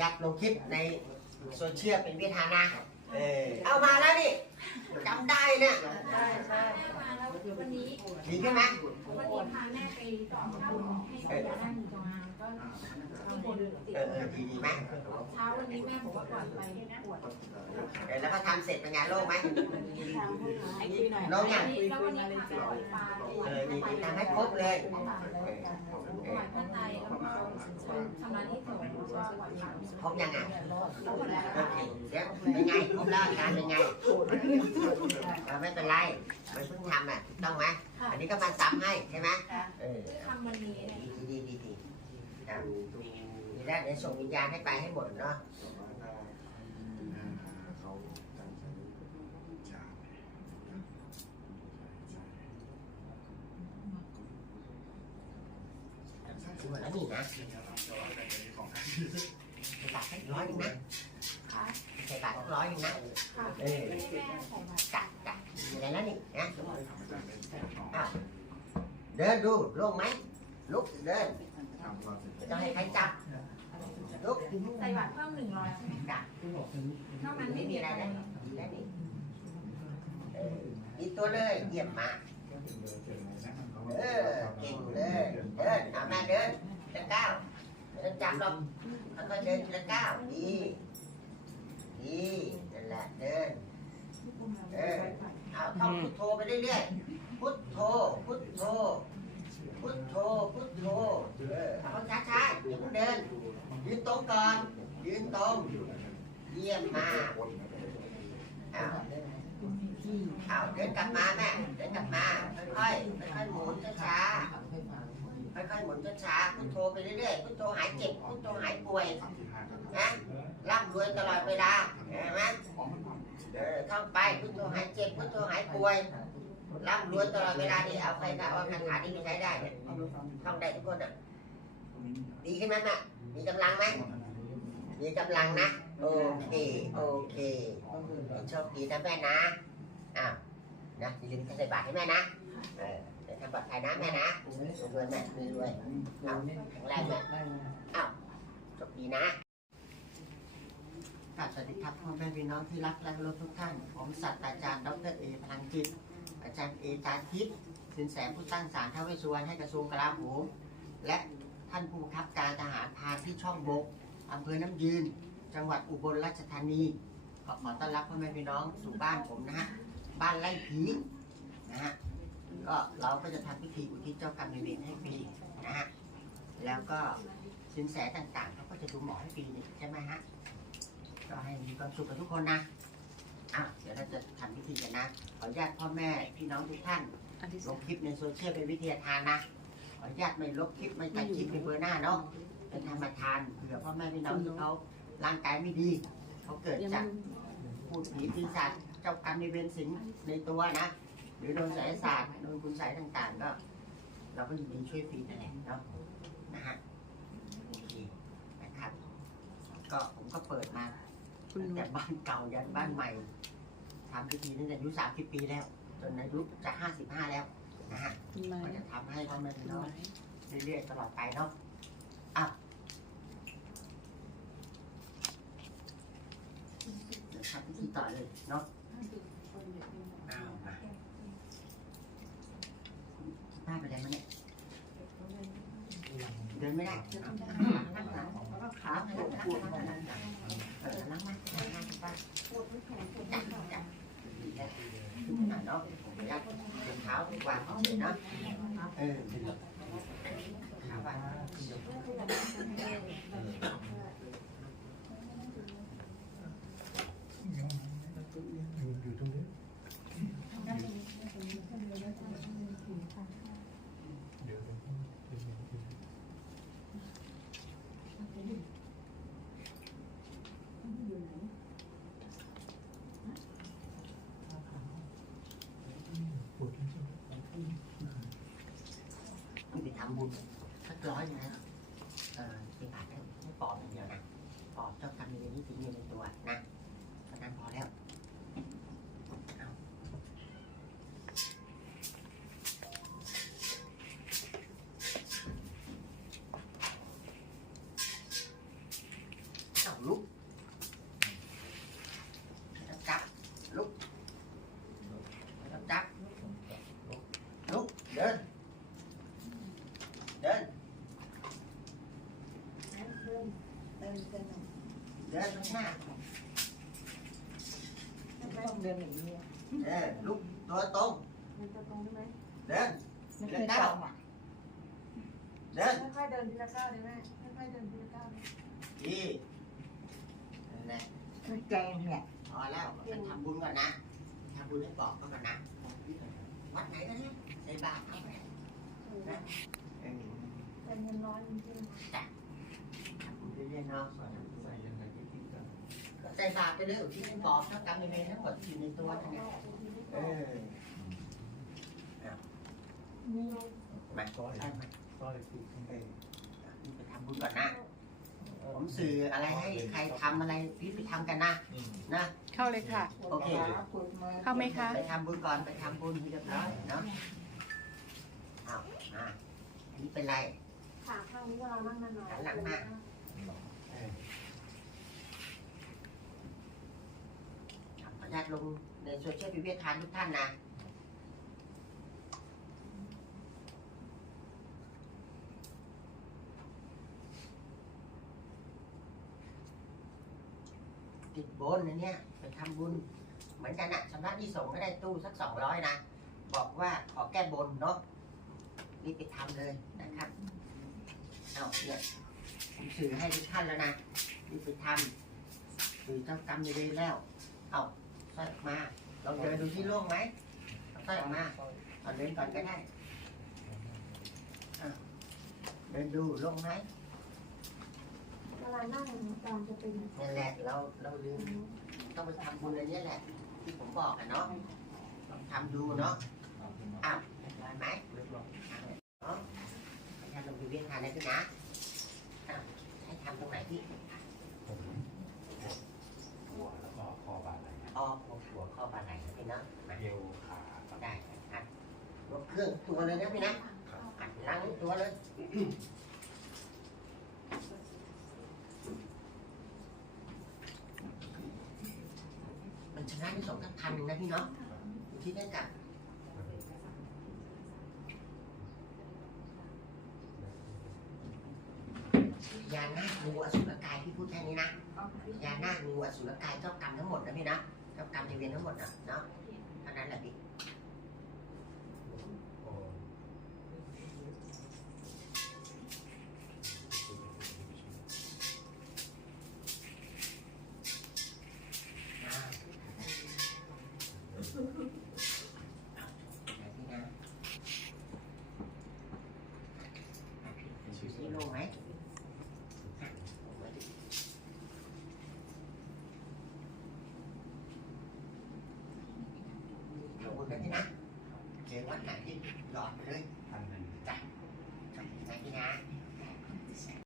ยักลงคลิปในโซเชียลเป็นวิธานะ เออเอามาแล้วนี่จำได้เนี่ยใช่ใช่มาแล้ววันนี้ดีใช่ไหมวันนี้พาแม่ไปต่อข้าวให้สัญญาด้านหนึ่งตรงงานก็ข้างบนติดเออเออดีดีไหมเช้าวันนี้แม่บอกว่าก่อนไปปวดเออแล้วก็ทำเสร็จเป็นไงานโล่งไหมไอ้คุยหน่อยโล่งยังแล้ววันนี้พาไปปล่อยปลาเออดีดีทำให้ครบเลยปล่อยปลาไตแล้วก็ชำระที่ถงสวัสดิ์ค่ะครบยังอะหมดแล้วโอเคเดี๋ยว เป็นไงครบแล้วอาการเป็นไงเออไม่เป็นไรมันเพิ่งทำอะถูกต้องไหมค่ะอันนี้ก็มาซ้ำให้ใช่ไหมเออทำวันนี้เนี่ยดีดีดีดีครับดีแล้วเดี๋ยวส่งวิญญาณให้ไปให้หมดเนาะเขาตั้งใจจะถือว่าแล้วนี่นะ อยหนึงนะค่ะเออแม่ใส่บาตรจัดจัดอยู่ในนั้นนี่นะอ้าวเดินดูลงไหมลุกเดินจไม่ต้องให้ใครจับลุกใส่บาตรเพิ่มหนึ่งร้อยใช่ไหมจับนอกนั้นไม่มีอะไรไรนะดีแล้วนี่เออดีตัวเลยเยี่ยมมากเออเก่งเลยเดินเอาแม่เดินเดินก้าวไม่ต้องจับหรอกแล้วก็เดินทีละก้าวดีนั่นแหละเดิน เออเอาท่องพุทโธไปเรื่อยๆ พุทโธ พุทโธ พุทโธ พุทโธ เออเอาช้าๆอย่าเพิ่งเดิน ยืนตรงก่อน ยืนตรง เยี่ยมมากเอาเอาเดินกลับมาแม่เดินกลับมาค่อยๆค่อยๆหมุนช้าๆค่อยๆหมุนช้าๆพุทโธไปเรื่อยๆพุทโธหายเจ็บพุทโธหายป่วยนะร่ำรวยตลอดเวลาเห็นไหมเออท่องไปพุทโธหายเจ็บพุทโธหายป่วยร่ำรวยตลอดเวลานี่เอาใครก็เอาคาถานี้ไปใช้ได้เนี่ยท่องได้ทุกคนอะดีขึ้นไหมแม่มีกำลังไหมมีกำลังนะ โอเค โอเคโชคดีนะแม่นะอ้าวนะอย่าลืมใส่บาตรให้แม่นะเออเดี๋ยวทำปลอดภัยนะแม่นะรวยแม่มีรวยเอาแข็งแรงแม่อ้าวโชคดีนะครับสวัสดีครับพ่อแม่พี่น้องที่รักและเคารพทุกท่าน ผมศาสตราจารย์ดรเอพลังจิต อาจารย์เอจารย์ทิพย์สินแสผู้ตั้งศาลท้าวเวสสุวรรณให้กระทรวงกลาโหมและท่านผู้บังคับการทหารพานที่ช่องบกอำเภอน้ำยืน จังหวัดอุบลราชธานีก็ขอต้อนรับพ่อแม่พี่น้องสู่บ้านผมนะฮะบ้านไร่ผีนะฮะก็เราก็จะทำพิธีอุทิศเจ้ากรรมนายเวรให้ฟรีนะฮะแล้วก็สินแสต่างๆเขาก็จะดูหมอให้ฟรีนี่ใช่ไหมฮะก็ให้มีความสุขกับทุกคนนะอะเดี๋ยวเราจะทำพิธีกันนะขออนุญาตพ่อแม่พี่น้องทุกท่านลงคลิปในโซเชียลเป็นวิทยาทานนะขออนุญาตไม่ลบคลิปไม่ตัดคลิปเป็นเบอร์หน้าเนาะเป็นธรรมทานเผื่อพ่อแม่พี่น้องที่เขา ร่างกายไม่ดี เขาเกิดจากพูดผีปีศาจเจ้ากรรมในายเวรสิงในตัวนะ หรือโดนไสยศาสตร์โดนคุณไสยต่างๆก็ เราก็ยินดีช่วยฟรีนั่นแหละเนาะนะฮะโอเคนะครับ ก็ผมก็เปิดมาตั้งแต่บ้านเก่ายันบ้านใหม่ทำพิธีตั้งแต่อายุ30ปีแล้ว จนอายุจะ55แล้วนะฮะก็จะทำให้พ่อแม่พี่น้องเรื่อยๆตลอดไปเนาะอะเดี๋ยว ทำพิธีต่อเลยเนาะเอามาหน้าไปได้ไหมเนี่ยเดินไม่ได้นั่งหลังแล้วก็ขาปวดปวดนั่งหลังเออนั่งมานั่งมาป้าจับจับขนาดเนาะยัดรองเท้าวางเฉยเนาะเออขาวาง ไปทำบุญสักร้อยนะเออเปบาทให้ให้ปอบอย่างเดียวนะปอบเจ้ากรรมในายเวรนี่สิงอยู่ในตัวนะเท่านั้นพอแล้วเอา เดิน เดินเดินเดิน เดินข้างหน้าต้องเดินอย่างนี้เออลุกตัวตรงมันจะตรงได้ไหมเดินไม่เคยตรงอะเดินค่อยๆเดินทีละก้าวเลยแม่ค่อยๆเดินทีละก้าวดีนั่นแหละคือแกงเนี่ยพอแล้วไปทำบุญก่อนนะทำบุญให้บอกก่อนนะวัดไหนกันเนี่ยในบ้านเขาเนี่ยเออเป็นเงินร้อยจริงๆทำบุญเรื่อยๆเนาะ ใส่ยังไงก็คิดกัน ใจบาปไปเลยที่ไม่บอกเจ้ากรรมในายเวรทั้งหมดที่อยู่ในตัวท่านเนี่ยเออมีมาก้อยได้ไหมก้อยคือเออนี่ไปทำบุญก่อนนะผมสื่ออะไรให้ใครทำอะไรพี่ไปทำกันนะนะเข้าเลยค่ะ โอเคปวดมือเข้าไหมคะ ไปทำบุญก่อนไปทำบุญให้เรียบร้อยเนาะเอามาอันนี้เป็นไรขาข้างนี้เวลานั่งนานหันหลังมา ขออนุญาตลงในโซเชียลพิเวททานทุกท่านนะ ติดบนนะเนี่ยไปทำบุญ เหมือนกันอะชำระที่ส่งก็ได้ตู้สักสองร้อยนะ บอกว่าขอแก้บนเนาะรีบไปทำเลยนะครับเอาเนี่ยผมสื่อให้ทุกท่านแล้วนะรีบไปทำสื่อเจ้ากรรมในายเวรแล้ว เอา สร้อยออกมาลองเดินดูที่โล่งไหมเอาสร้อยออกมาเอาเดินก่อนก็ได้เอาเดินดูโล่งไหมเวลานั่งตอนจะเป็น นั่นแหละเราเราลืมต้องไปทำบุญอันนี้แหละ ที่ผมบอกอะเนาะลองทำดูเนาะอ้าวเรียบร้อยไหมเรียบร้อยเนาะขออนุญาตลงพิเวททานได้พี่นะอ้าวให้ทำตรงไหนพี่หัวแล้วก็คอบาดไหล อ๋อหัวข้อบาไหนนะพี่เนาะมา เอวขาครับ ได้ครับยก เครื่องตัวเลยนะพี่นะอัดล้างตัวเลย มันชนะที่สองทั้งพันหนึ่งนะพี่เนาะอยู่ที่ได้กับยานาคงูอสุรกายพี่พูดแค่นี้นะยานาคงูอสุรกายเจ้ากรรมทั้งหมดนะพี่นะเจ้ากรรมในายเวรทั้งหมดนะเนาะเท่านั้นแหละพี่ อ่าไหนพี่นะอะพี่ดู สิ